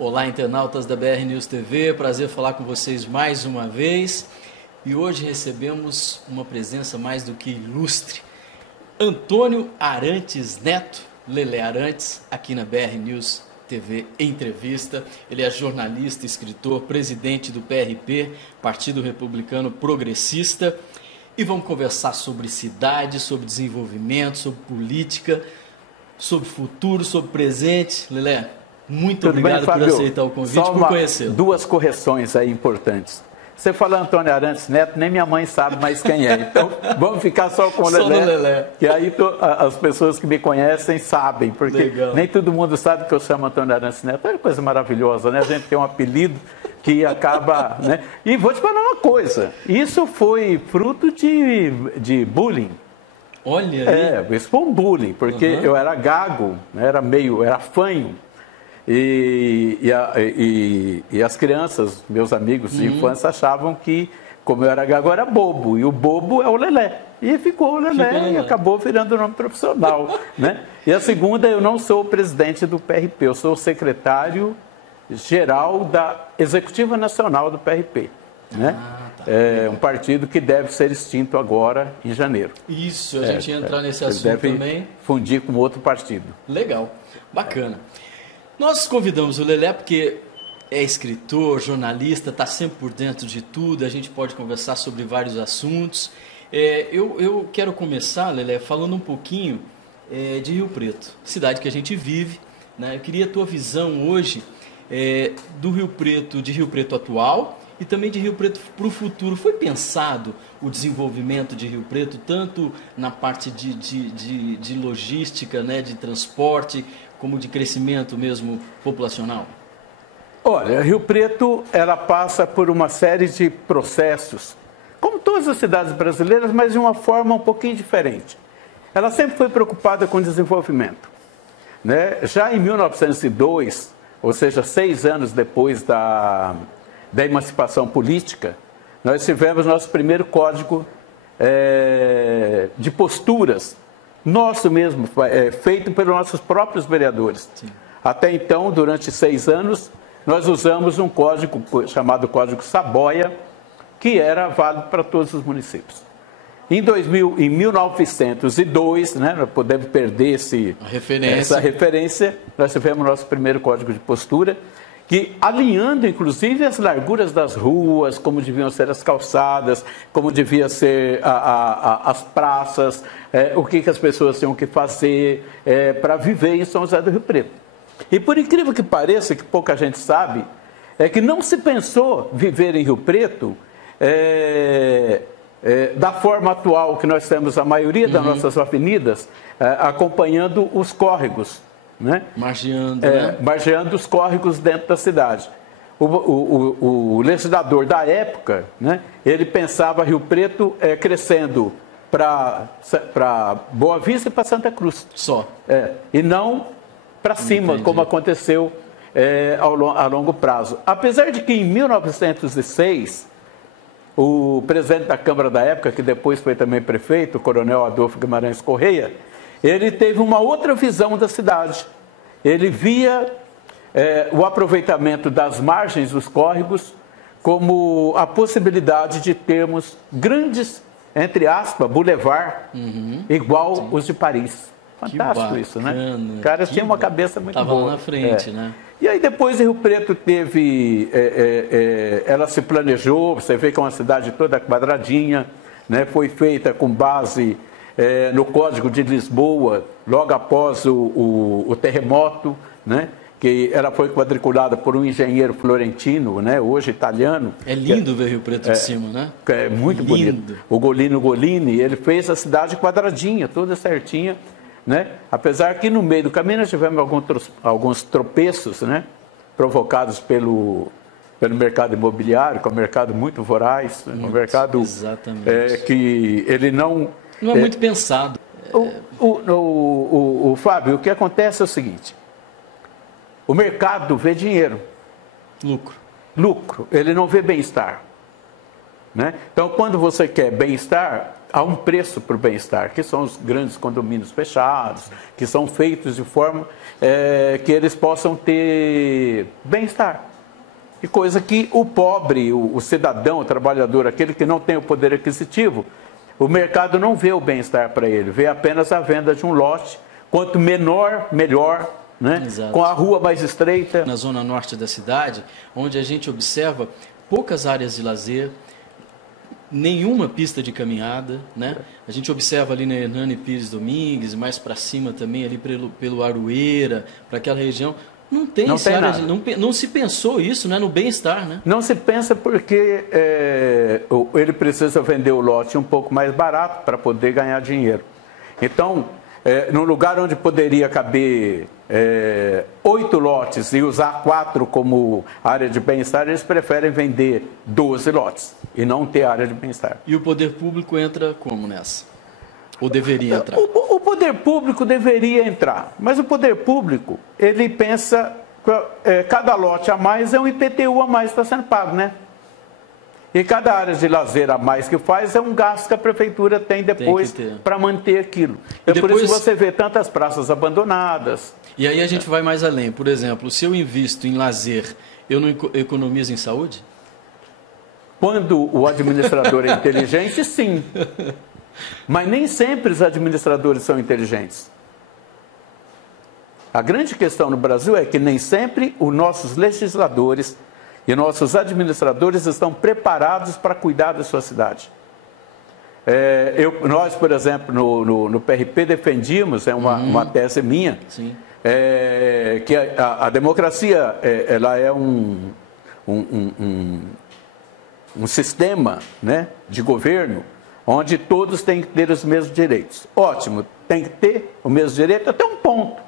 Olá, internautas da BR News TV, prazer falar com vocês mais uma vez. E hoje recebemos uma presença mais do que ilustre. Antônio Arantes Neto, Lelé Arantes, aqui na BR News TV Entrevista. Ele é jornalista, escritor, presidente do PRP, Partido Republicano Progressista. E vamos conversar sobre cidade, sobre desenvolvimento, sobre política, sobre futuro, sobre presente. Lelé, muito obrigado por aceitar o convite, por conhecê-lo. Duas correções aí importantes. Você fala Antônio Arantes Neto, nem minha mãe sabe mais quem é. Então, vamos ficar só com o Lelé. Lelé. Que aí as pessoas que me conhecem sabem, porque legal. Nem todo mundo sabe que eu chamo Antônio Arantes Neto. É uma coisa maravilhosa, né? A gente tem um apelido que acaba... né? E vou te falar uma coisa. Isso foi fruto de bullying. Olha aí. Isso foi um bullying, porque eu era gago, né? Era fanho. E as crianças, meus amigos de infância, achavam que, como eu era gago, eu era bobo. E o bobo é o Lelé. E ficou o Lelé e acabou virando o nome profissional. Né? E a segunda, eu não sou o presidente do PRP, eu sou o secretário-geral da Executiva Nacional do PRP. Né? É um partido que deve ser extinto agora, em janeiro. Isso, a gente ia entrar nesse assunto também. Fundir com outro partido. Legal, bacana. Nós convidamos o Lelé porque é escritor, jornalista, está sempre por dentro de tudo, a gente pode conversar sobre vários assuntos. Eu quero começar, Lelé, falando um pouquinho de Rio Preto, cidade que a gente vive. Né? Eu queria a tua visão hoje do Rio Preto, de Rio Preto atual e também de Rio Preto para o futuro. Foi pensado o desenvolvimento de Rio Preto, tanto na parte de logística, né, de transporte, como de crescimento mesmo populacional? Olha, Rio Preto, ela passa por uma série de processos, como todas as cidades brasileiras, mas de uma forma um pouquinho diferente. Ela sempre foi preocupada com desenvolvimento. Né? Já em 1902, ou seja, 6 anos depois da emancipação política, nós tivemos nosso primeiro código de posturas, nosso mesmo, feito pelos nossos próprios vereadores. Sim. Até então, durante 6 anos, nós usamos um código chamado Código Saboia, que era válido para todos os municípios. Em 1902, né, nós podemos perder essa referência, nós tivemos nosso primeiro código de postura, que alinhando, inclusive, as larguras das ruas, como deviam ser as calçadas, como devia ser as praças, o que as pessoas tinham que fazer para viver em São José do Rio Preto. E por incrível que pareça, que pouca gente sabe, é que não se pensou viver em Rio Preto da forma atual que nós temos a maioria das nossas avenidas, acompanhando os córregos. Né? Margeando os córregos dentro da cidade. O legislador da época, né, ele pensava Rio Preto crescendo para Boa Vista e para Santa Cruz. Só. E não para cima, entendi, como aconteceu a longo prazo. Apesar de que em 1906, o presidente da Câmara da época, que depois foi também prefeito, o coronel Adolfo Guimarães Correia, ele teve uma outra visão da cidade. Ele via o aproveitamento das margens dos córregos como a possibilidade de termos grandes, entre aspas, boulevard, igual os de Paris. Fantástico isso, né? O cara tinha uma cabeça muito boa. Estava lá na frente, né? E aí depois Rio Preto teve, ela se planejou, você vê que é uma cidade toda quadradinha, né? Foi feita com base no Código de Lisboa, logo após o terremoto, né? Que ela foi quadriculada por um engenheiro florentino, né? Hoje italiano. É lindo ver Rio Preto de cima, né? É muito bonito. O Golino Golini, ele fez a cidade quadradinha, toda certinha, né? Apesar que no meio do caminho nós tivemos alguns tropeços, né? Provocados pelo mercado imobiliário, que é um mercado muito voraz, um mercado que ele não é muito pensado. Fábio, o que acontece é o seguinte: o mercado vê dinheiro. Lucro. Ele não vê bem-estar. Né? Então, quando você quer bem-estar, há um preço para o bem-estar, que são os grandes condomínios fechados, que são feitos de forma que eles possam ter bem-estar. E coisa que o pobre, o cidadão, o trabalhador, aquele que não tem o poder aquisitivo, o mercado não vê o bem-estar para ele, vê apenas a venda de um lote, quanto menor, melhor, né? Com a rua mais estreita. Na zona norte da cidade, onde a gente observa poucas áreas de lazer, nenhuma pista de caminhada, né? A gente observa ali na Hernani Pires Domingues, mais para cima também, ali pelo Aroeira, para aquela região. Não tem área não se pensou isso, né, no bem-estar, né? Não se pensa porque ele precisa vender o lote um pouco mais barato para poder ganhar dinheiro. Então, num lugar onde poderia caber 8 lotes e usar 4 como área de bem-estar, eles preferem vender 12 lotes e não ter área de bem-estar. E o poder público entra como nessa? Ou deveria entrar? O poder público deveria entrar, mas o poder público, ele pensa, cada lote a mais é um IPTU a mais que está sendo pago, né? E cada área de lazer a mais que faz é um gasto que a prefeitura tem depois para manter aquilo. Por isso que você vê tantas praças abandonadas. E aí a gente vai mais além. Por exemplo, se eu invisto em lazer, eu não economizo em saúde? Quando o administrador é inteligente, sim. Mas nem sempre os administradores são inteligentes. A grande questão no Brasil é que nem sempre os nossos legisladores e nossos administradores estão preparados para cuidar da sua cidade. Nós, por exemplo, no PRP defendimos, uma tese minha, que a democracia ela é um sistema, né, de governo onde todos têm que ter os mesmos direitos. Ótimo, tem que ter o mesmo direito até um ponto.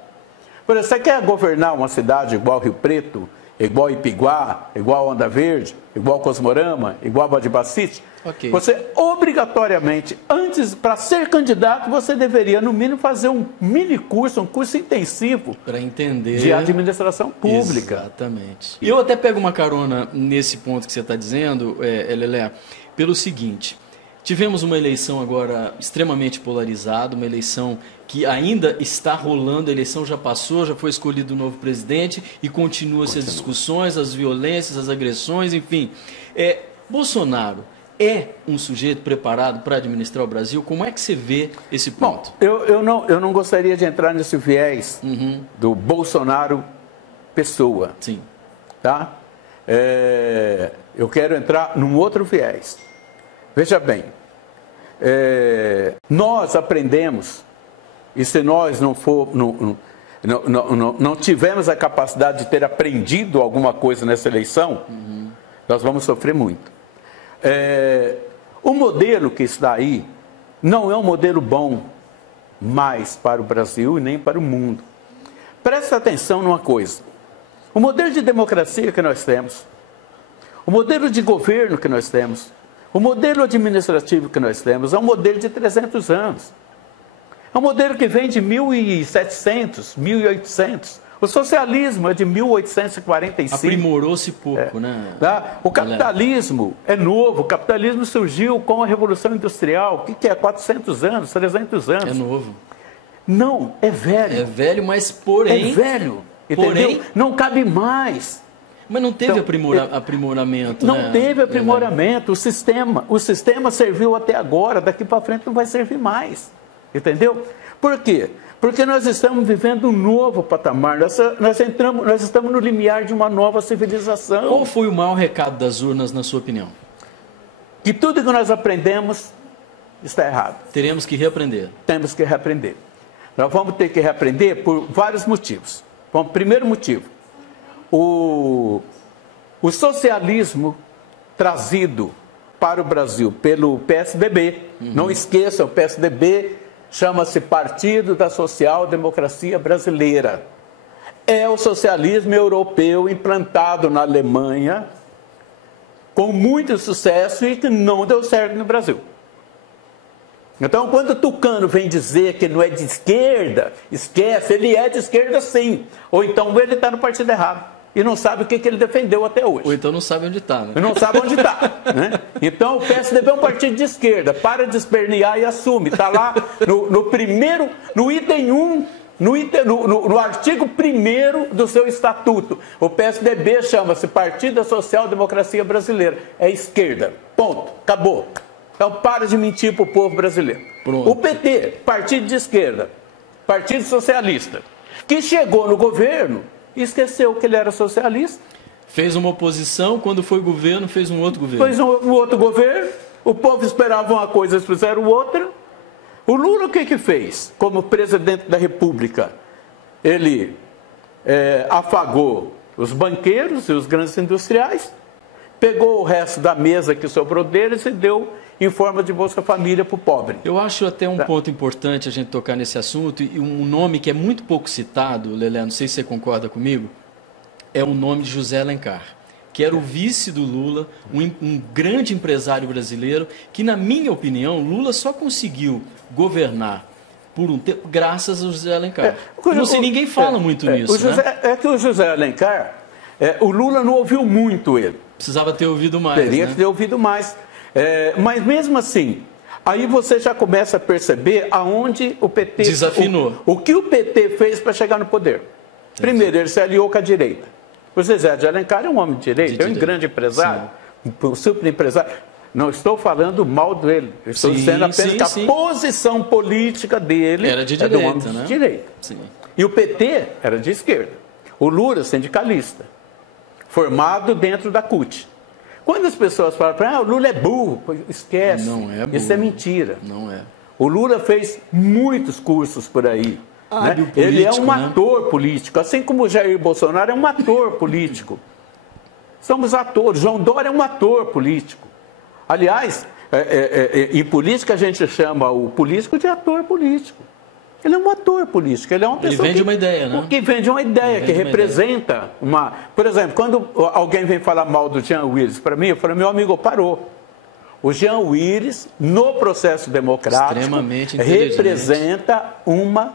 Por exemplo, você quer governar uma cidade igual Rio Preto, igual Ipiguá, igual Onda Verde, igual Cosmorama, igual Badibacite, você obrigatoriamente, antes, para ser candidato, você deveria, no mínimo, fazer um mini curso, um curso intensivo para entender de administração pública. Exatamente. E eu até pego uma carona nesse ponto que você está dizendo, Lelé, pelo seguinte: tivemos uma eleição agora extremamente polarizada, uma eleição que ainda está rolando, a eleição já passou, já foi escolhido um novo presidente e continua-se as discussões, as violências, as agressões, enfim. Bolsonaro é um sujeito preparado para administrar o Brasil? Como é que você vê esse ponto? Bom, eu não gostaria de entrar nesse viés do Bolsonaro pessoa. Sim. Tá? Eu quero entrar num outro viés. Veja bem, nós aprendemos, e se nós não tivermos a capacidade de ter aprendido alguma coisa nessa eleição, nós vamos sofrer muito. O modelo que está aí não é um modelo bom mais para o Brasil e nem para o mundo. Presta atenção numa coisa: o modelo de democracia que nós temos, o modelo de governo que nós temos, o modelo administrativo que nós temos é um modelo de 300 anos. É um modelo que vem de 1700, 1800. O socialismo é de 1845. Aprimorou-se pouco, né? Tá? O capitalismo é novo. O capitalismo surgiu com a Revolução Industrial. O que é? 400 anos, 300 anos. É novo. Não, é velho. É velho, mas porém... É velho, entendeu? Porém, não cabe mais. Mas não teve aprimoramento, não, né? Não teve aprimoramento. O sistema serviu até agora, daqui para frente não vai servir mais. Entendeu? Por quê? Porque nós estamos vivendo um novo patamar. Nós estamos no limiar de uma nova civilização. Qual foi o maior recado das urnas, na sua opinião? Que tudo que nós aprendemos está errado. Teremos que reaprender. Temos que reaprender. Nós vamos ter que reaprender por vários motivos. Bom, primeiro motivo: o socialismo trazido para o Brasil pelo PSDB. Não esqueça, o PSDB chama-se Partido da Social Democracia Brasileira. É o socialismo europeu implantado na Alemanha com muito sucesso e que não deu certo no Brasil. Então, quando o Tucano vem dizer que não é de esquerda, esquece, ele é de esquerda sim. Ou então ele está no partido errado. e não sabe o que ele defendeu até hoje. Ou então não sabe onde está, né? Não sabe onde está. Né? Então o PSDB é um partido de esquerda, para de espernear e assume. Está lá no primeiro, no item 1, no artigo 1º do seu estatuto. O PSDB chama-se Partido da Social Democracia Brasileira. É esquerda. Ponto. Acabou. Então para de mentir para o povo brasileiro. Pronto. O PT, partido de esquerda, partido socialista, que chegou no governo e esqueceu que ele era socialista. Fez uma oposição, quando foi governo, fez um outro governo. Fez um outro governo, o povo esperava uma coisa, eles fizeram outra. O Lula o que fez? Como presidente da República, ele afagou os banqueiros e os grandes industriais, pegou o resto da mesa que sobrou deles e deu em forma de Bolsa Família para o pobre. Eu acho até um ponto importante a gente tocar nesse assunto, e um nome que é muito pouco citado, Lelé, não sei se você concorda comigo, é o nome de José Alencar, que era o vice do Lula, um grande empresário brasileiro, que, na minha opinião, Lula só conseguiu governar por um tempo graças a José Alencar. Não sei, ninguém fala muito nisso, né? É que o José Alencar, o Lula não ouviu muito ele. Precisava ter ouvido mais, Teria que ter ouvido mais. Mas mesmo assim, aí você já começa a perceber aonde o PT... Desafinou. O que o PT fez para chegar no poder. Primeiro, ele se aliou com a direita. O José de Alencar é um homem de direita, é um grande empresário, um super empresário. Não estou falando mal dele, estou dizendo apenas que a posição política dele era de direita, um homem de direita. Sim. E o PT era de esquerda. O Lula, sindicalista, formado dentro da CUT. Quando as pessoas falam, o Lula é burro, esquece. Não é burro. Isso é mentira. Não é. O Lula fez muitos cursos por aí. Né? Político, ele é um né? ator político, assim como o Jair Bolsonaro é um ator político. Somos atores. João Dória é um ator político. Aliás, em política a gente chama o político de ator político. Ele é um ator político, ele é uma pessoa vende uma ideia, né? Que vende uma ideia, que representa uma... Por exemplo, quando alguém vem falar mal do Jean Willis para mim, eu falo, meu amigo, parou. O Jean Willis, no processo democrático, representa uma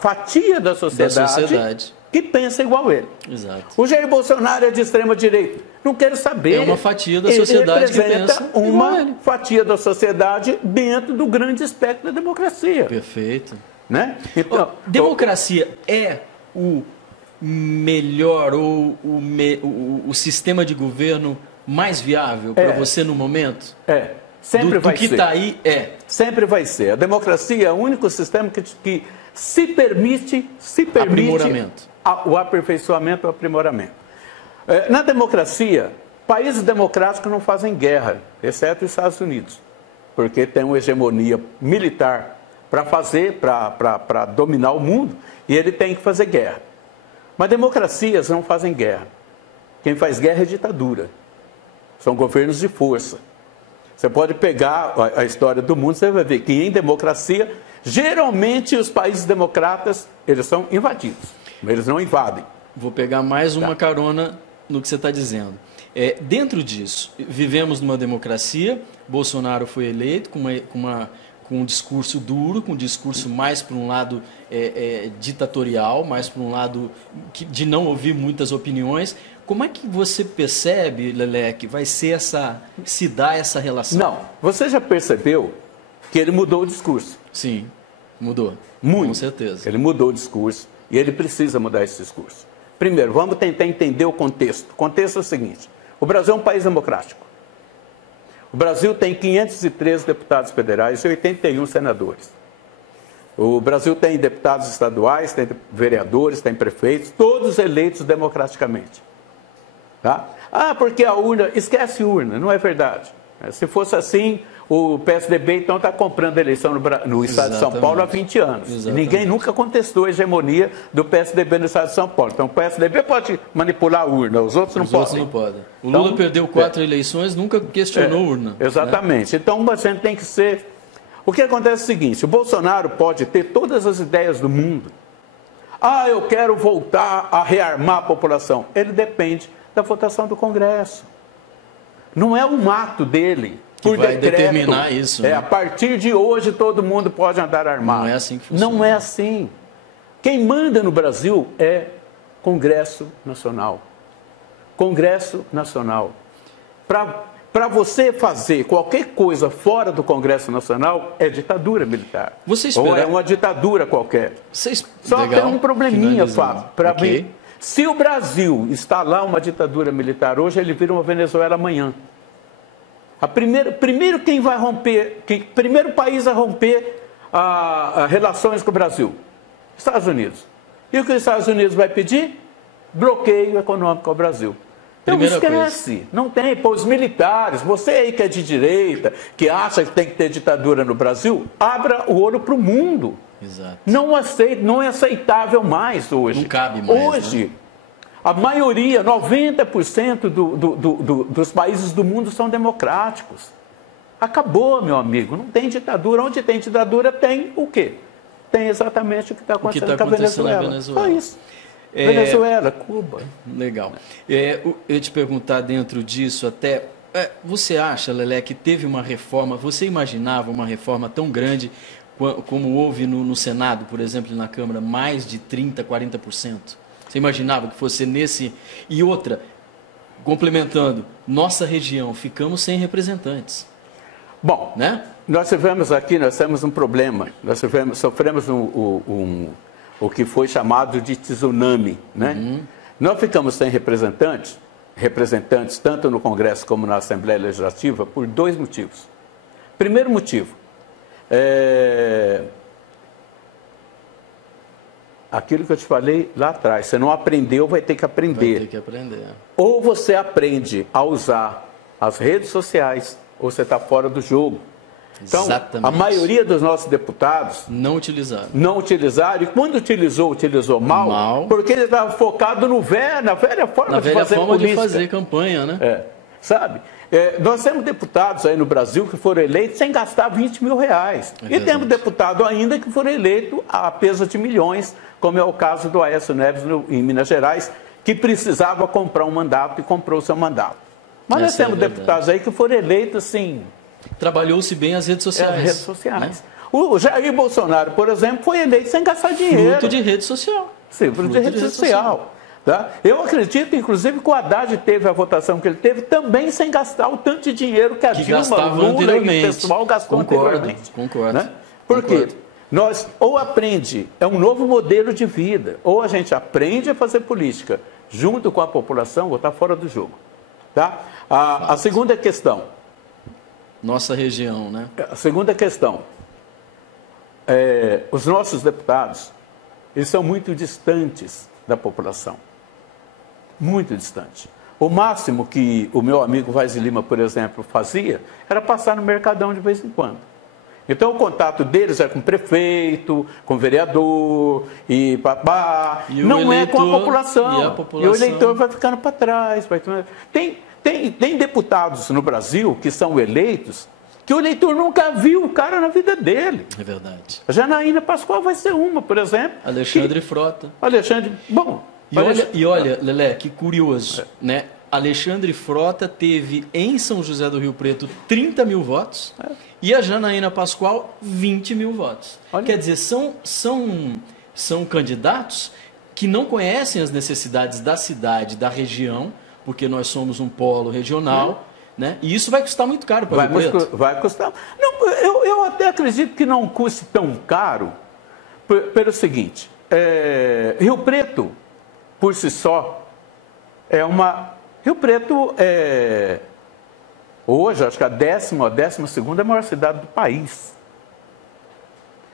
fatia da sociedade que pensa igual a ele. Exato. O Jair Bolsonaro é de extrema direita. Não quero saber. É uma fatia da sociedade que pensa uma fatia da sociedade dentro do grande espectro da democracia. Perfeito. Né? Então, democracia é o melhor ou o sistema de governo mais viável para você no momento? Sempre vai ser. Do que está aí, Sempre vai ser. A democracia é o único sistema que se permite o aperfeiçoamento, o aprimoramento. Na democracia, países democráticos não fazem guerra, exceto os Estados Unidos, porque tem uma hegemonia militar para dominar o mundo, e ele tem que fazer guerra. Mas democracias não fazem guerra. Quem faz guerra é ditadura. São governos de força. Você pode pegar a história do mundo, você vai ver que em democracia, geralmente os países democratas, eles são invadidos, mas eles não invadem. Vou pegar mais uma carona no que você está dizendo. Dentro disso, vivemos numa democracia, Bolsonaro foi eleito com um discurso duro, com um discurso mais para um lado ditatorial, mais para um lado de não ouvir muitas opiniões. Como é que você percebe, Lelé, que vai ser se dá essa relação? Não, você já percebeu que ele mudou o discurso? Sim, mudou. Muito. Com certeza. Ele mudou o discurso e ele precisa mudar esse discurso. Primeiro, vamos tentar entender o contexto. O contexto é o seguinte, o Brasil é um país democrático. O Brasil tem 513 deputados federais e 81 senadores. O Brasil tem deputados estaduais, tem vereadores, tem prefeitos, todos eleitos democraticamente. Tá? Porque a urna... Esquece urna, não é verdade. Se fosse assim, o PSDB então está comprando a eleição no estado de São Paulo há 20 anos. E ninguém nunca contestou a hegemonia do PSDB no estado de São Paulo. Então o PSDB pode manipular a urna, os outros não podem. Os outros não podem. O Lula perdeu 4 eleições, nunca questionou a urna. Exatamente. Né? Então a gente tem que ser... O que acontece é o seguinte, o Bolsonaro pode ter todas as ideias do mundo. Eu quero voltar a rearmar a população. Ele depende da votação do Congresso. Não é um ato dele, por vai decreto. Determinar isso. Né? A partir de hoje todo mundo pode andar armado. Não é assim que funciona. Não é assim. Quem manda no Brasil é Congresso Nacional. Congresso Nacional. Para você fazer qualquer coisa fora do Congresso Nacional, é ditadura militar. Ou é uma ditadura qualquer. Só tem um probleminha, Fábio. Para mim, se o Brasil instalar uma ditadura militar hoje, ele vira uma Venezuela amanhã. Primeiro quem vai romper, primeiro país a romper relações com o Brasil? Estados Unidos. E o que os Estados Unidos vai pedir? Bloqueio econômico ao Brasil. Então esquece, não tem. Pô, os militares, você aí que é de direita, que acha que tem que ter ditadura no Brasil, abra o olho para o mundo. Exato. Não é aceitável mais hoje. Não cabe mais. Hoje, né? A maioria, 90% dos países do mundo são democráticos. Acabou, meu amigo, não tem ditadura. Onde tem ditadura tem o quê? Tem exatamente o que está acontecendo com a Venezuela. Só isso. Venezuela, Cuba. Legal. Eu ia te perguntar dentro disso até, você acha, Lelé, que teve uma reforma, você imaginava uma reforma tão grande como houve no Senado, por exemplo, e na Câmara, mais de 30%, 40%? Você imaginava que fosse nesse... E outra, complementando, nossa região, ficamos sem representantes. Bom, né? Nós temos um problema, sofremos o que foi chamado de tsunami, né? Uhum. Nós ficamos sem representantes tanto no Congresso como na Assembleia Legislativa, por 2 motivos. Primeiro motivo, aquilo que eu te falei lá atrás, você não aprendeu, vai ter que aprender. Vai ter que aprender. Ou você aprende a usar as redes sociais, ou você está fora do jogo. Então, exatamente. A maioria dos nossos deputados não utilizaram. E quando utilizou mal. Porque ele estava focado na velha forma de fazer política. De fazer campanha, né? Sabe? Nós temos deputados aí no Brasil que foram eleitos sem gastar 20 mil reais. E temos deputados ainda que foram eleitos a peso de milhões, como é o caso do Aécio Neves em Minas Gerais, que precisava comprar um mandato e comprou o seu mandato. Mas nós temos deputados aí que foram eleitos assim... Trabalhou-se bem as redes sociais. As redes sociais. Né? O Jair Bolsonaro, por exemplo, foi eleito sem gastar dinheiro. Fruto de rede social. Sim, fruto de rede social. Tá? Eu acredito, inclusive, que o Haddad teve a votação que ele teve também sem gastar o tanto de dinheiro que a Dilma, Lula e o pessoal gastou anteriormente. Concordo. Né? Por quê? Nós ou aprende, é um novo modelo de vida, ou a gente aprende a fazer política junto com a população ou está fora do jogo. Tá? A segunda questão. Nossa região, né? A segunda questão. Os nossos deputados, eles são muito distantes da população. Muito distantes. O máximo que o meu amigo Vaz Lima, por exemplo, fazia era passar no Mercadão de vez em quando. Então o contato deles é com o prefeito, com o vereador e papá. Não é com a população. E o eleitor vai ficando para trás. Tem deputados no Brasil que são eleitos que o eleitor nunca viu o cara na vida dele. É verdade. A Janaína Pascoal vai ser uma, por exemplo. Alexandre Frota. Bom. Olha, Lelé, que curioso, né? Alexandre Frota teve em São José do Rio Preto 30 mil votos e a Janaína Pascoal 20 mil votos. Olha. Quer dizer, são candidatos que não conhecem as necessidades da cidade, da região, porque nós somos um polo regional, né? E isso vai custar muito caro para o Rio Preto. Vai custar. Não, eu até acredito que não custe tão caro pelo seguinte, Rio Preto, por si só, Rio Preto hoje, acho que a 12ª maior cidade do país.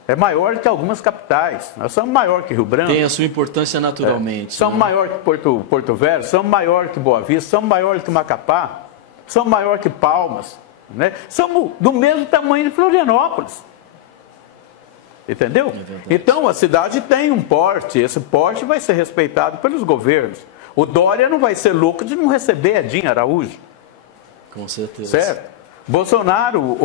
É maior que algumas capitais. Nós somos maior que Rio Branco. Tem a sua importância naturalmente. Somos maior que Porto Velho, somos maior que Boa Vista, somos maior que Macapá, somos maior que Palmas. Né? Somos do mesmo tamanho de Florianópolis. Entendeu? Então a cidade tem um porte, esse porte vai ser respeitado pelos governos. O Dória não vai ser louco de não receber Edinho Araújo. Com certeza. Certo? Bolsonaro,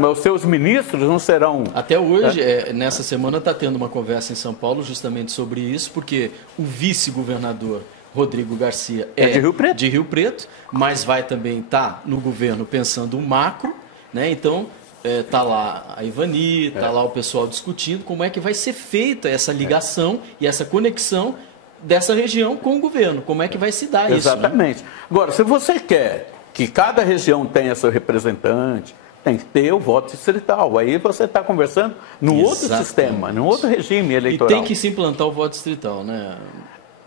mas os seus ministros não serão... Até hoje, nessa semana, está tendo uma conversa em São Paulo justamente sobre isso, porque o vice-governador Rodrigo Garcia é de Rio Preto, mas vai também estar no governo pensando um macro, né? Então, está lá a Ivani, está lá o pessoal discutindo como é que vai ser feita essa ligação e essa conexão dessa região com o governo. Como é que vai se dar isso? Exatamente. Né? Agora, se você quer que cada região tenha seu representante, tem que ter o voto distrital. Aí você está conversando num outro sistema, num outro regime eleitoral. E tem que se implantar o voto distrital, né?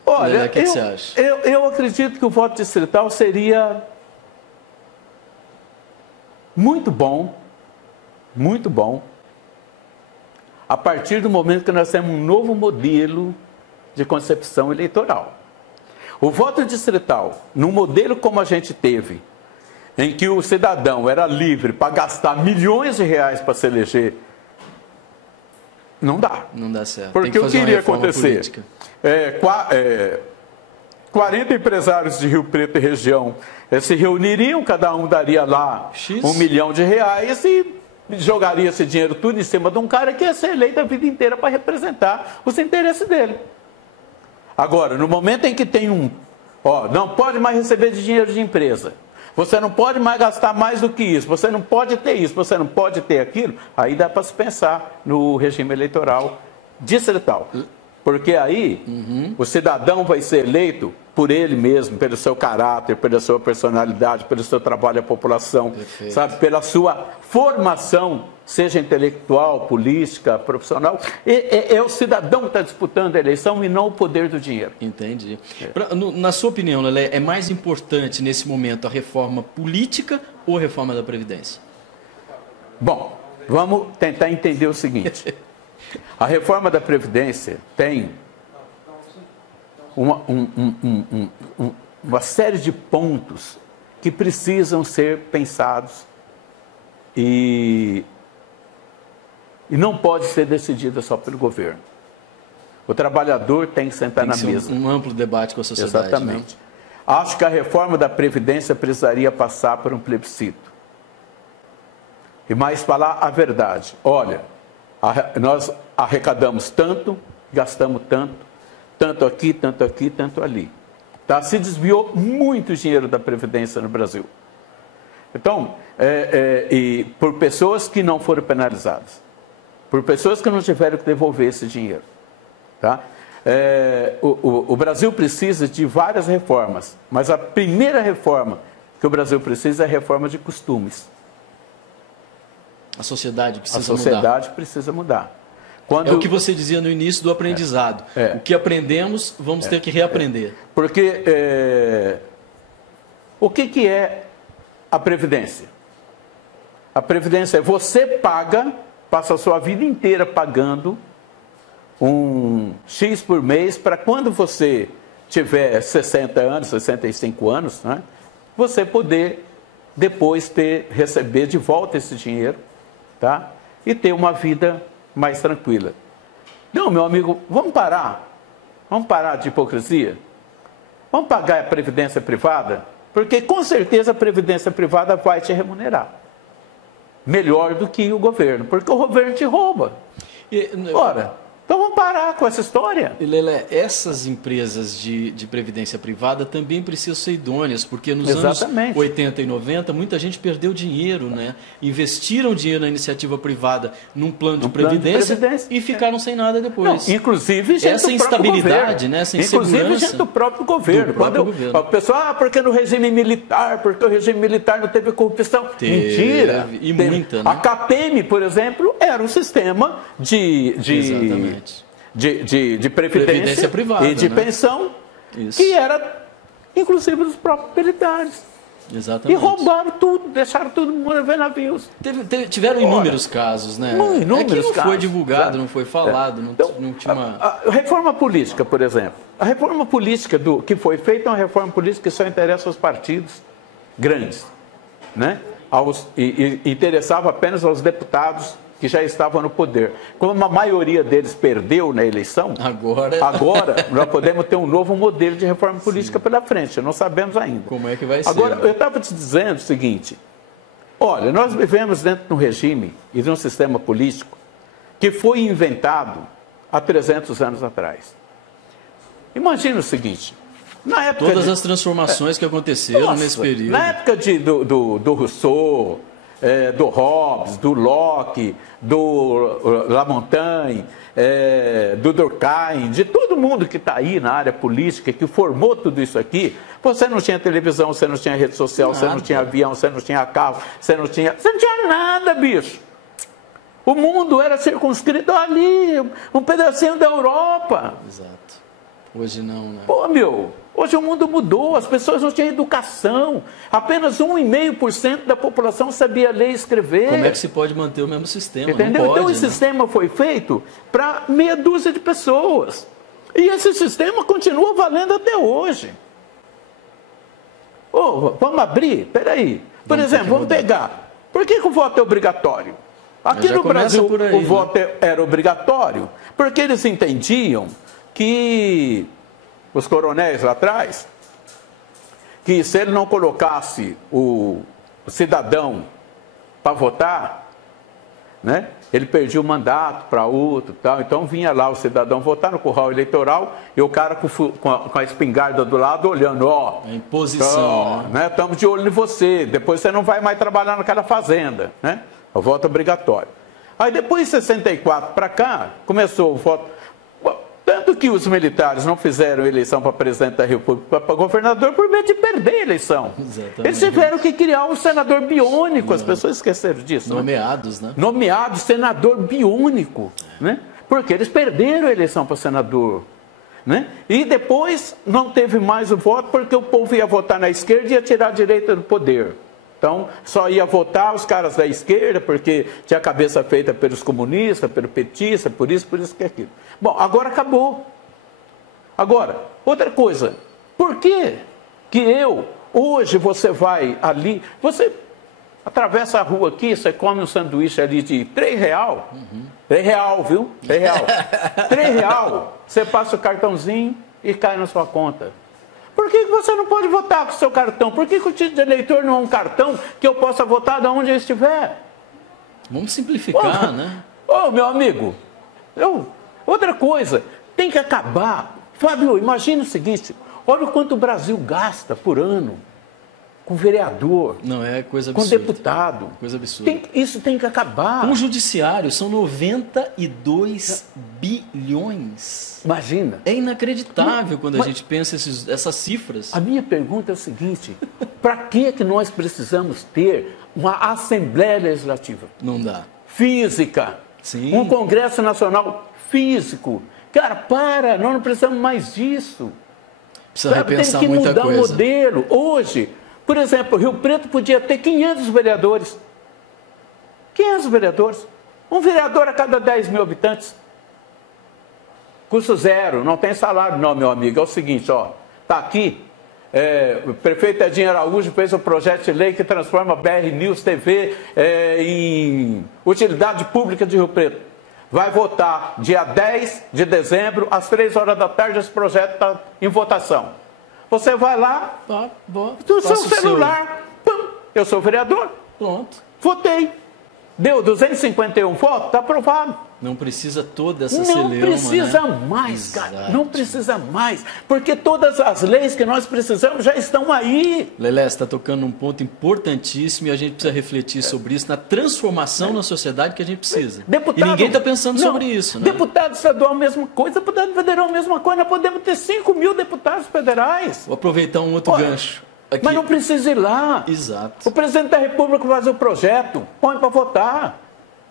Olha, o que você acha? Eu acredito que o voto distrital seria muito bom, a partir do momento que nós temos um novo modelo de concepção eleitoral. O voto distrital, num modelo como a gente teve, em que o cidadão era livre para gastar milhões de reais para se eleger, não dá. Não dá certo. Porque o que iria acontecer? 40 empresários de Rio Preto e região se reuniriam, cada um daria lá R$1 milhão e jogaria esse dinheiro tudo em cima de um cara que ia ser eleito a vida inteira para representar os interesses dele. Agora, no momento em que tem não pode mais receber dinheiro de empresa, você não pode mais gastar mais do que isso, você não pode ter isso, você não pode ter aquilo, aí dá para se pensar no regime eleitoral distrital. Porque aí o cidadão vai ser eleito por ele mesmo, pelo seu caráter, pela sua personalidade, pelo seu trabalho à população, sabe, pela sua formação, seja intelectual, política, profissional. É o cidadão que está disputando a eleição e não o poder do dinheiro. Entendi. Na sua opinião, Lelé, é mais importante nesse momento a reforma política ou a reforma da Previdência? Bom, vamos tentar entender o seguinte. A reforma da Previdência tem uma série de pontos que precisam ser pensados e não pode ser decidida só pelo governo. O trabalhador tem que sentar na mesa. Um amplo debate com a sociedade. Exatamente. Né? Acho que a reforma da Previdência precisaria passar por um plebiscito. E mais falar a verdade. Olha, nós arrecadamos tanto, gastamos tanto aqui, tanto ali. Tá? Se desviou muito dinheiro da Previdência no Brasil. Então, e por pessoas que não foram penalizadas, por pessoas que não tiveram que devolver esse dinheiro. Tá? O Brasil precisa de várias reformas, mas a primeira reforma que o Brasil precisa é a reforma de costumes. A sociedade precisa mudar. A sociedade precisa mudar. É o que você dizia no início do aprendizado. O que aprendemos, vamos ter que reaprender. Porque o que é a Previdência? A Previdência é você passa a sua vida inteira pagando um X por mês para quando você tiver 60 anos, 65 anos, né, você poder depois receber de volta esse dinheiro, tá? E ter uma vida mais tranquila. Não, meu amigo, vamos parar de hipocrisia, vamos pagar a previdência privada, porque com certeza a previdência privada vai te remunerar melhor do que o governo, porque o governo te rouba. Ora, então vamos parar com essa história. E Lelé, essas empresas de previdência privada também precisam ser idôneas, porque nos anos 80 e 90, muita gente perdeu dinheiro, né? Investiram dinheiro na iniciativa privada num plano de previdência e ficaram sem nada depois. Não, inclusive gente essa instabilidade, né? Essa insegurança. Inclusive gente do próprio governo. O pessoal, porque no regime militar, porque o regime militar não teve corrupção. Mentira. E muita, né? A CAPEM, por exemplo, era um sistema de previdência privada e de pensão, que era inclusive dos próprios militares. Exatamente. E roubaram tudo, deixaram todo mundo ver navios. Tiveram inúmeros casos, né? Inúmeros não casos, foi divulgado, não foi falado, não tinha uma... A reforma política, por exemplo. A reforma política que foi feita é uma reforma política que só interessa aos partidos grandes, né? E interessava apenas aos deputados que já estavam no poder. Como a maioria deles perdeu na eleição, agora nós podemos ter um novo modelo de reforma política pela frente. Não sabemos ainda. Como é que vai ser? Agora, eu estava te dizendo o seguinte. Olha, nós vivemos dentro de um regime e de um sistema político que foi inventado há 300 anos atrás. Imagina o seguinte. Na época todas as transformações que aconteceram nesse período. Na época do Rousseau, do Hobbes, do Locke, do Lamontagne, do Durkheim, de todo mundo que está aí na área política, que formou tudo isso aqui, você não tinha televisão, você não tinha rede social, você não tinha avião, você não tinha carro, você não tinha nada, bicho. O mundo era circunscrito ali, um pedacinho da Europa. Exato. Hoje não, né? Pô, meu, hoje o mundo mudou, as pessoas não tinham educação. Apenas 1,5% da população sabia ler e escrever. Como é que se pode manter o mesmo sistema? Entendeu? Não pode, então, o sistema foi feito para meia dúzia de pessoas. E esse sistema continua valendo até hoje. Vamos abrir? Peraí. Por exemplo, vamos pegar. Por que o voto é obrigatório? Aqui no Brasil, aí, o voto era obrigatório porque eles entendiam que os coronéis lá atrás, que se ele não colocasse o cidadão para votar, né, ele perdia o mandato para outro, tal. Então vinha lá o cidadão votar no curral eleitoral e o cara com a espingarda do lado olhando, ó, a imposição, né, estamos de olho em você, depois você não vai mais trabalhar naquela fazenda, né? O voto obrigatório. Aí depois de 64 para cá, começou o voto. Tanto que os militares não fizeram eleição para presidente da República, para governador, por medo de perder a eleição. Exatamente. Eles tiveram que criar um senador biônico, as pessoas esqueceram disso. Nomeados, né? Nomeado senador biônico, né? Porque eles perderam a eleição para senador. Né? E depois não teve mais o voto, porque o povo ia votar na esquerda e ia tirar a direita do poder. Então, só ia votar os caras da esquerda, porque tinha a cabeça feita pelos comunistas, pelo petista, por isso que aquilo. Bom, agora acabou. Agora, outra coisa. Por que hoje você vai ali, você atravessa a rua aqui, você come um sanduíche ali de R$3, R$1, viu? R$3, você passa o cartãozinho e cai na sua conta. Por que você não pode votar com o seu cartão? Por que o título de eleitor não é um cartão que eu possa votar de onde eu estiver? Vamos simplificar, né? Meu amigo, outra coisa, tem que acabar. Fábio, imagina o seguinte, olha o quanto o Brasil gasta por ano com vereador, não, é coisa absurda, com deputado. Coisa absurda. Isso tem que acabar. Com o judiciário, são 92 bilhões. Imagina. É inacreditável quando a gente pensa essas cifras. A minha pergunta é o seguinte, para que nós precisamos ter uma Assembleia Legislativa? Não dá. Física. Sim. Um Congresso Nacional físico. Cara, nós não precisamos mais disso. Precisa repensar muita coisa. Tem que mudar o modelo. Hoje, por exemplo, Rio Preto podia ter 500 vereadores. 500 vereadores. Um vereador a cada 10 mil habitantes. Custo zero, não tem salário não, meu amigo. É o seguinte, ó, tá aqui, o prefeito Edinho Araújo fez um projeto de lei que transforma a BR News TV em utilidade pública de Rio Preto. Vai votar dia 10 de dezembro, às 3 horas da tarde, esse projeto está em votação. Você vai lá, do seu celular, eu sou vereador, pronto, votei. Deu 251 votos, está aprovado. Não precisa toda essa celeuma, Não precisa mais, Exato. cara. Não precisa mais. Porque todas as leis que nós precisamos já estão aí. Lelé, você está tocando num ponto importantíssimo e a gente precisa refletir sobre isso, na transformação na sociedade que a gente precisa. Deputado, e ninguém está pensando sobre isso, né? Deputado estadual, mesma coisa. Deputado federal, mesma coisa. Nós podemos ter 5 mil deputados federais. Vou aproveitar um outro gancho. Aqui. Mas não precisa ir lá. Exato. O presidente da República faz o projeto, põe para votar.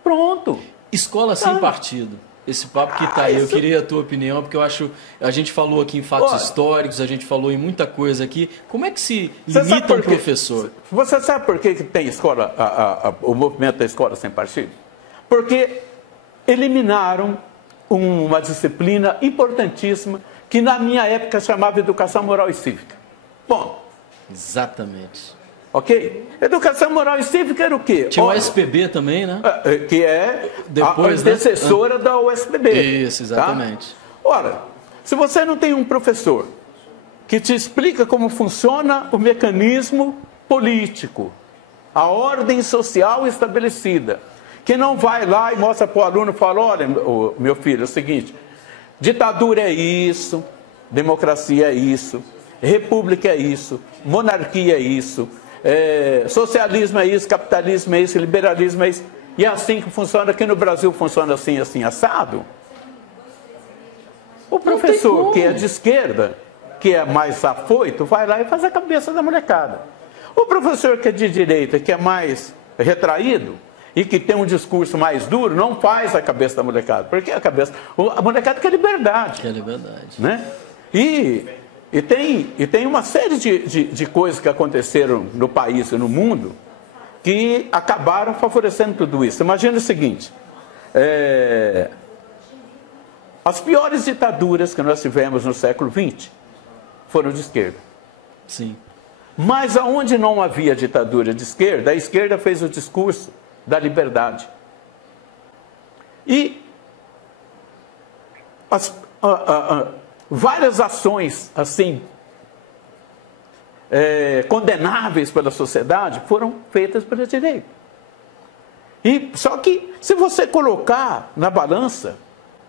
Pronto. Escola sem partido. Esse papo que está aí, eu queria a tua opinião, porque eu acho, a gente falou aqui em fatos históricos, a gente falou em muita coisa aqui. Como é que se limita um professor? Você sabe por que tem escola, o movimento da escola sem partido? Porque eliminaram uma disciplina importantíssima que na minha época chamava Educação Moral e Cívica. Bom. Exatamente. Ok? Educação Moral e Cívica era o quê? Tinha o USPB também, né? Que é depois, a antecessora da USPB. Isso, exatamente. Tá? Ora, se você não tem um professor que te explica como funciona o mecanismo político, a ordem social estabelecida, que não vai lá e mostra para o aluno e fala, olha, meu filho, é o seguinte, ditadura é isso, democracia é isso, república é isso, monarquia é isso, socialismo é isso, capitalismo é isso, liberalismo é isso. E é assim que funciona, aqui no Brasil funciona assim, assim, assado. O professor que é de esquerda, que é mais afoito, vai lá e faz a cabeça da molecada. O professor que é de direita, que é mais retraído e que tem um discurso mais duro, não faz a cabeça da molecada. Porque a molecada quer liberdade. Quer liberdade. Né? E tem uma série de coisas que aconteceram no país e no mundo que acabaram favorecendo tudo isso. Imagina o seguinte, as piores ditaduras que nós tivemos no século XX foram de esquerda. Sim. Mas aonde não havia ditadura de esquerda, a esquerda fez o discurso da liberdade. E várias ações assim condenáveis pela sociedade foram feitas pela direita. E só que se você colocar na balança,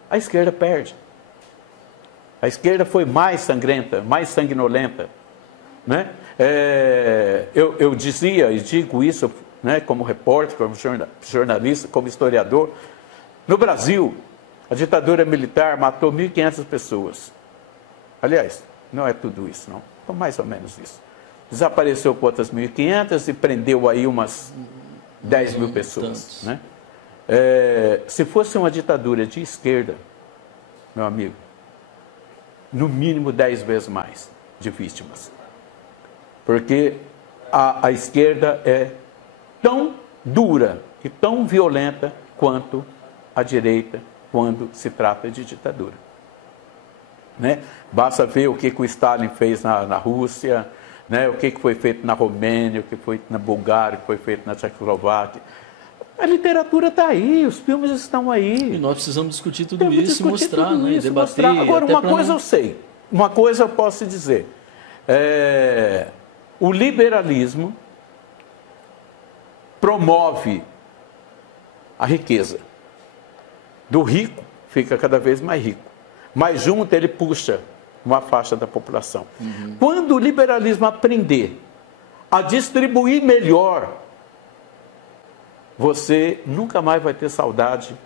a esquerda perde. A esquerda foi mais sangrenta, mais sanguinolenta, né? Eu dizia e digo isso, né, como repórter, como jornalista, como historiador. No Brasil, a ditadura militar matou 1.500 pessoas. Aliás, não é tudo isso, não. Foi mais ou menos isso. Desapareceu com outras 1.500 e prendeu aí umas 10 mil pessoas. Né? Se fosse uma ditadura de esquerda, meu amigo, no mínimo 10 vezes mais de vítimas. Porque a esquerda é tão dura e tão violenta quanto a direita quando se trata de ditadura. Né? Basta ver o que o Stalin fez na Rússia, né? O que foi feito na Romênia, o que foi na Bulgária, o que foi feito na Tchecoslováquia. A literatura está aí, os filmes estão aí. E nós precisamos discutir tudo isso e mostrar, né? E debater. Agora, uma coisa eu sei, uma coisa eu posso dizer. O liberalismo promove a riqueza. Do rico fica cada vez mais rico. Mas junto ele puxa uma faixa da população. Uhum. Quando o liberalismo aprender a distribuir melhor, você nunca mais vai ter saudade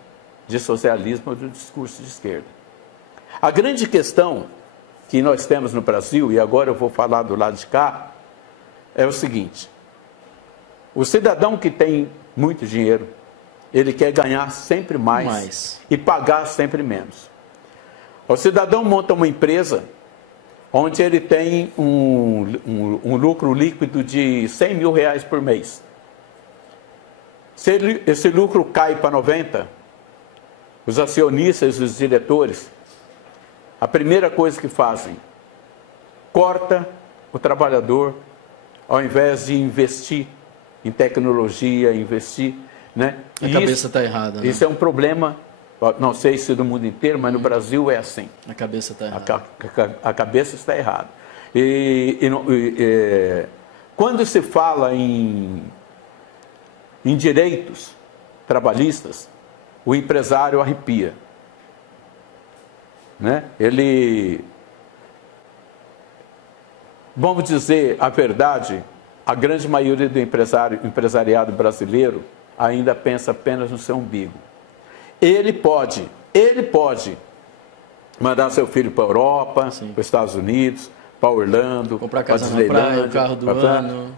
de socialismo ou do discurso de esquerda. A grande questão que nós temos no Brasil, e agora eu vou falar do lado de cá, é o seguinte: o cidadão que tem muito dinheiro, ele quer ganhar sempre mais. E pagar sempre menos. O cidadão monta uma empresa onde ele tem um lucro líquido de 100 mil reais por mês. Se esse lucro cai para 90, os acionistas, os diretores, a primeira coisa que fazem, corta o trabalhador, ao invés de investir em tecnologia, investir, né? A cabeça está errada. Né? Isso é um problema, não sei se no mundo inteiro, mas no Brasil é assim. A cabeça está errada. A cabeça está errada. Quando se fala em direitos trabalhistas, o empresário arrepia. Né? Vamos dizer a verdade, a grande maioria do empresariado brasileiro ainda pensa apenas no seu umbigo. Ele pode mandar seu filho para a Europa, para os Estados Unidos, para Orlando, comprar casa na praia, o carro do ano.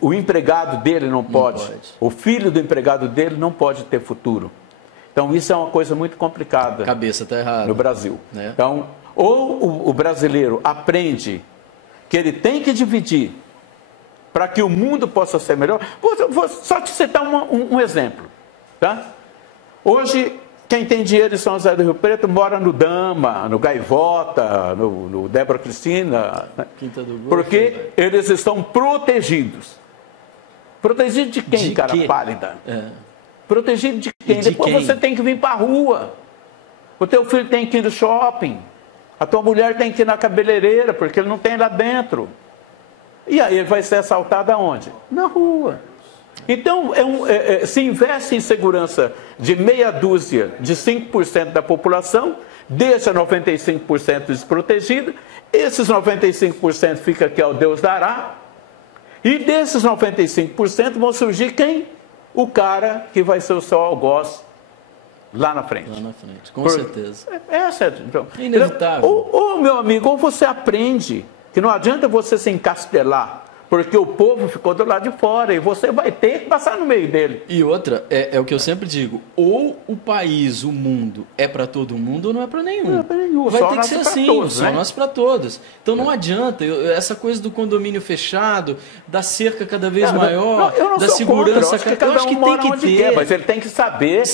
O empregado dele não pode. O filho do empregado dele não pode ter futuro. Então, isso é uma coisa muito complicada. A cabeça está errada. No Brasil. Então, ou o brasileiro aprende que ele tem que dividir para que o mundo possa ser melhor. Vou só te citar um exemplo. Tá? Hoje, quem tem dinheiro em São José do Rio Preto mora no Dama, no Gaivota, no Débora Cristina. Né? Quinta do Golfo, porque eles estão protegidos. Protegidos de quem, cara pálida? Protegido de quem? Depois você tem que vir para a rua. O teu filho tem que ir no shopping. A tua mulher tem que ir na cabeleireira, porque ele não tem lá dentro. E aí ele vai ser assaltado aonde? Na rua. Então, se investe em segurança de meia dúzia, de 5% da população, deixa 95% desprotegido, esses 95% fica que ao Deus dará, E desses 95% vão surgir quem? O cara que vai ser o seu algoz lá na frente. Lá na frente, com certeza. Certo. Então, inevitável. Ou, meu amigo, ou você aprende que não adianta você se encastelar, porque o povo ficou do lado de fora e você vai ter que passar no meio dele. E outra, é o que eu sempre digo, ou o país, o mundo, é para todo mundo ou não é para nenhum. Não é para nenhum. Vai Só ter que ser assim, todos, só né? nós para todos. Então não adianta, essa coisa do condomínio fechado, da cerca cada vez maior, eu não da sou segurança, contra, eu acho que cada um mora onde quer, mas ele tem que saber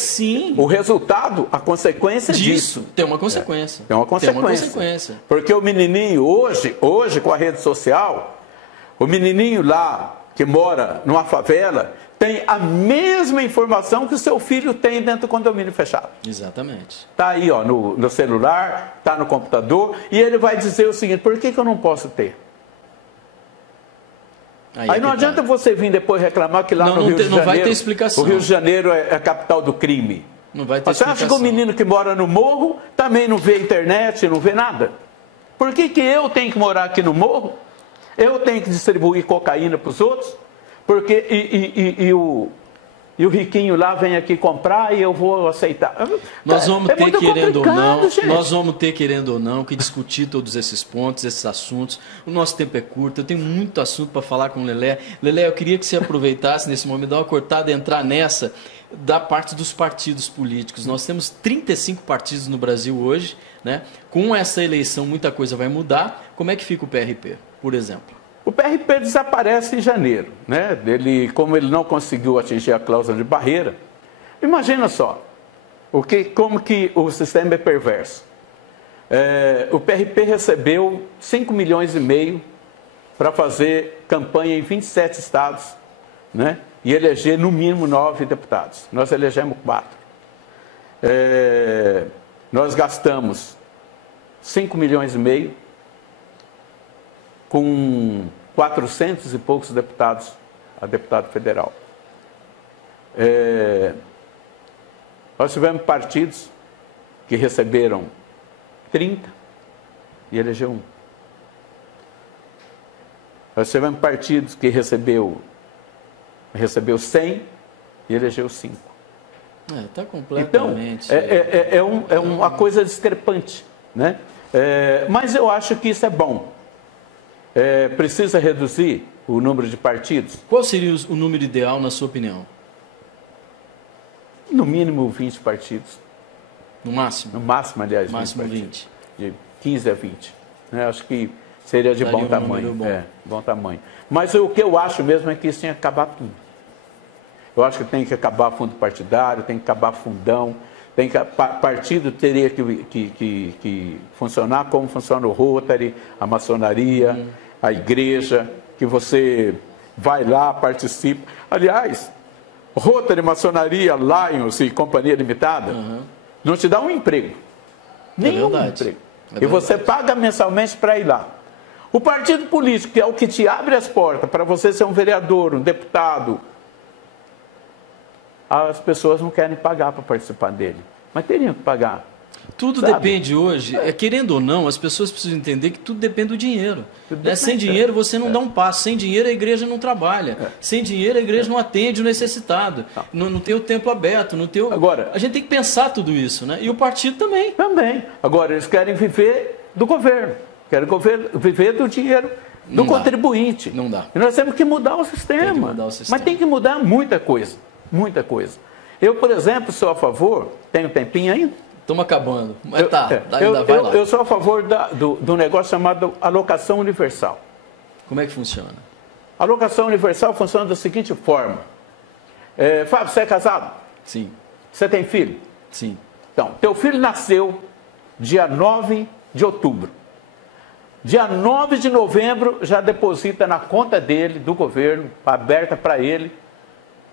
o resultado, a consequência disso. Tem uma consequência. Tem uma consequência. Porque o menininho hoje com a rede social, o menininho lá que mora numa favela tem a mesma informação que o seu filho tem dentro do condomínio fechado. Exatamente. Está aí ó, no celular, está no computador, e ele vai dizer o seguinte: por que eu não posso ter? Aí não adianta você vir depois reclamar que lá no Rio de Janeiro... Não vai ter explicação. O Rio de Janeiro é a capital do crime. Não vai ter Você explicação. acha que o menino que mora no morro também não vê internet, não vê nada? Por que eu tenho que morar aqui no morro? Eu tenho que distribuir cocaína para os outros? Porque o riquinho lá vem aqui comprar e eu vou aceitar. Nós vamos ter, querendo ou não, gente. nós vamos ter, querendo ou não, que discutir todos esses pontos, esses assuntos. O nosso tempo é curto, eu tenho muito assunto para falar com o Lelé. Lelé, eu queria que você aproveitasse nesse momento, dar uma cortada e entrar nessa da parte dos partidos políticos. Nós temos 35 partidos no Brasil hoje, né? Com essa eleição muita coisa vai mudar. Como é que fica o PRP, por exemplo? O PRP desaparece em janeiro, né? Como ele não conseguiu atingir a cláusula de barreira, imagina só, como que o sistema é perverso. O PRP recebeu 5,5 milhões para fazer campanha em 27 estados, né? E eleger no mínimo 9 deputados. Nós elegemos 4. Nós gastamos 5,5 milhões com 400 e poucos deputados a deputado federal. Nós tivemos partidos que receberam 30 e elegeu 1. Nós tivemos partidos que recebeu 100 e elegeu 5. Está completamente... Então, é uma coisa discrepante, né? Mas eu acho que isso é bom. Precisa reduzir o número de partidos? Qual seria o número ideal, na sua opinião? No mínimo 20 partidos. No máximo? No máximo, aliás. No máximo 20. De 15 a 20. Acho que seria de bom tamanho. Bom tamanho. Mas o que eu acho mesmo é que isso tinha que acabar tudo. Eu acho que tem que acabar fundo partidário, tem que acabar fundão, partido teria que funcionar como funciona o Rotary, a maçonaria, a igreja, que você vai lá, participa. Aliás, Rotary, maçonaria, Lions e Companhia Limitada não te dá um emprego. Nenhum emprego. E você paga mensalmente para ir lá. O partido político, que é o que te abre as portas para você ser um vereador, um deputado, as pessoas não querem pagar para participar dele. Mas teriam que pagar. Tudo depende hoje, querendo ou não, as pessoas precisam entender que tudo depende do dinheiro. Sem dinheiro você não dá um passo, sem dinheiro a igreja não trabalha, sem dinheiro a igreja não atende o necessitado, não tem o templo aberto, não tem o... Agora, a gente tem que pensar tudo isso, né? E o partido também. Também. Agora, eles querem viver do governo, querem viver do dinheiro do contribuinte. Não dá. E nós temos que mudar o sistema. Mas tem que mudar muita coisa, muita coisa. Eu, por exemplo, sou a favor, tenho um tempinho ainda? Estamos acabando, mas ainda vai lá. Eu sou a favor do negócio chamado alocação universal. Como é que funciona? A alocação universal funciona da seguinte forma. Fábio, você é casado? Sim. Você tem filho? Sim. Então, teu filho nasceu dia 9 de outubro. Dia 9 de novembro já deposita na conta dele, do governo, aberta para ele,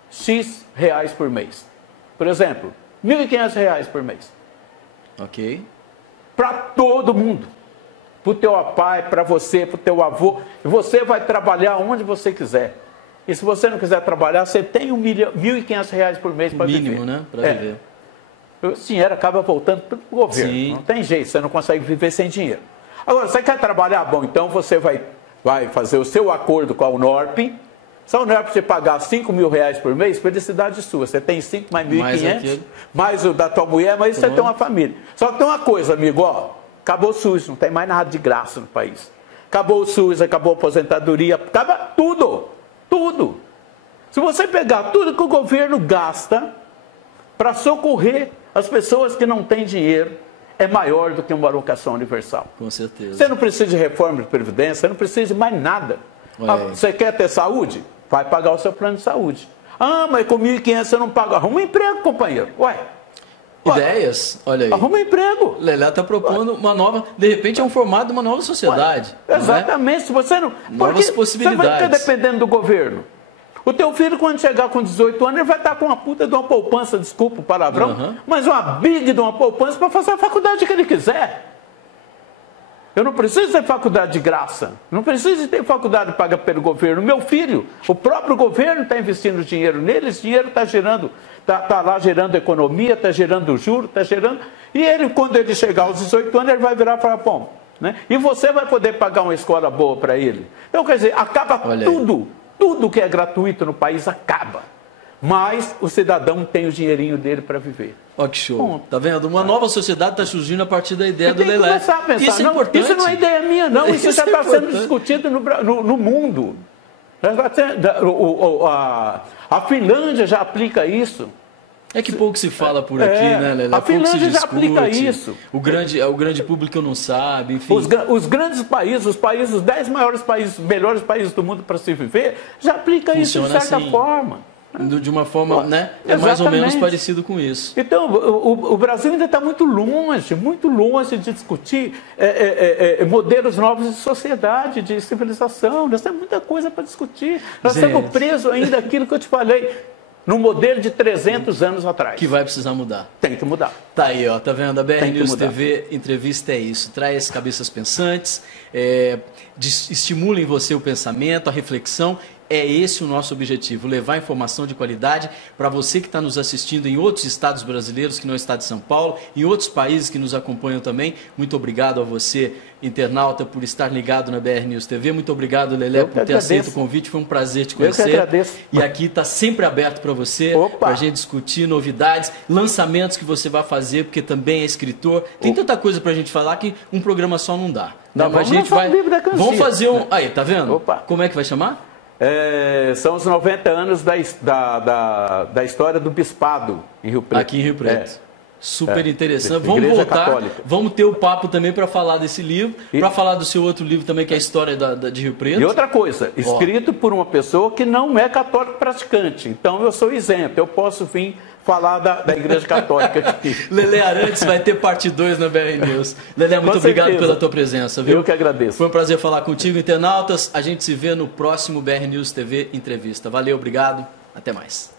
X reais por mês. Por exemplo, R$1.500 por mês. Ok. Para todo mundo. Para o teu pai, para você, para o teu avô. E você vai trabalhar onde você quiser. E se você não quiser trabalhar, você tem R$1.500 por mês para viver. Mínimo, né? Para viver. O dinheiro acaba voltando para o governo. Sim. Não tem jeito, você não consegue viver sem dinheiro. Agora, você quer trabalhar? Bom, então você vai vai fazer o seu acordo com a Unorp. Se a Unorp te pagar R$5.000 por mês, felicidade sua. Você tem 5 mais 1.500, mais o da tua mulher, mas você tem uma família. Só que tem uma coisa, amigo, ó, acabou o SUS, não tem mais nada de graça no país. Acabou o SUS, acabou a aposentadoria, acaba tudo, tudo. Se você pegar tudo que o governo gasta para socorrer as pessoas que não têm dinheiro, é maior do que uma alocação universal. Com certeza. Você não precisa de reforma de previdência, você não precisa de mais nada. Você quer ter saúde? Vai pagar o seu plano de saúde. Ah, mas com 1.500 você não paga. Arruma um emprego, companheiro. Ué. Ideias, olha aí. Arruma um emprego. Lelé está propondo uma nova, de repente é um formato de uma nova sociedade. Exatamente. Se você não, novas possibilidades. Você vai estar dependendo do governo. O teu filho, quando chegar com 18 anos, ele vai estar com uma puta de uma poupança, desculpa o palavrão, mas uma big de uma poupança para fazer a faculdade que ele quiser. Eu não preciso ter faculdade de graça. Não preciso ter faculdade paga pelo governo. Meu filho, o próprio governo está investindo dinheiro nele, esse dinheiro está gerando, está lá gerando economia, está gerando juros, está gerando. E ele, quando ele chegar aos 18 anos, ele vai virar e falar, pô, né? E você vai poder pagar uma escola boa para ele. Então, quer dizer, acaba tudo. Tudo que é gratuito no país acaba. Mas o cidadão tem o dinheirinho dele para viver. Ó, que show. Bom, tá vendo? Uma nova sociedade está surgindo a partir da ideia do Lelé. Começar a pensar. Isso é importante. Isso não é ideia minha, não. Isso já está sendo discutido no mundo. A Finlândia já aplica isso. É que pouco se fala por aqui, né, Lelé? A Finlândia já aplica isso. O grande público não sabe, enfim. Os grandes países, os 10 maiores países, melhores países do mundo para se viver, já aplica isso de certa forma. De uma forma, né? É mais ou menos parecido com isso. Então, o Brasil ainda está muito longe de discutir modelos novos de sociedade, de civilização. Nós temos muita coisa para discutir. Nós estamos presos ainda àquilo que eu te falei, no modelo de 300 anos atrás. Que vai precisar mudar. Tem que mudar. Tá aí, ó, tá vendo? A BR News TV Entrevista é isso. Traz cabeças pensantes, estimula em você o pensamento, a reflexão. É esse o nosso objetivo, levar informação de qualidade para você que está nos assistindo em outros estados brasileiros, que não é o estado de São Paulo, em outros países que nos acompanham também. Muito obrigado a você, internauta, por estar ligado na BR News TV. Muito obrigado, Lelé, por ter aceito o convite. Foi um prazer te conhecer. Eu que agradeço. E aqui está sempre aberto para você, para a gente discutir novidades, lançamentos que você vai fazer, porque também é escritor. Tem tanta coisa para a gente falar que um programa só não dá. Não, mas a gente vai. Vamos fazer um. Aí, tá vendo? Como é que vai chamar? São os 90 anos da história do Bispado em Rio Preto. Aqui em Rio Preto. Super interessante. Vamos voltar, católica. Vamos ter o papo também para falar desse livro, para falar do seu outro livro também, que é a história de Rio Preto. E outra coisa, escrito por uma pessoa que não é católico praticante. Então eu sou isento, eu posso vir falar da Igreja Católica aqui. Lelé Arantes vai ter parte 2 na BR News. Lelé, muito obrigado pela tua presença, viu? Eu que agradeço. Foi um prazer falar contigo, internautas. A gente se vê no próximo BR News TV Entrevista. Valeu, obrigado. Até mais.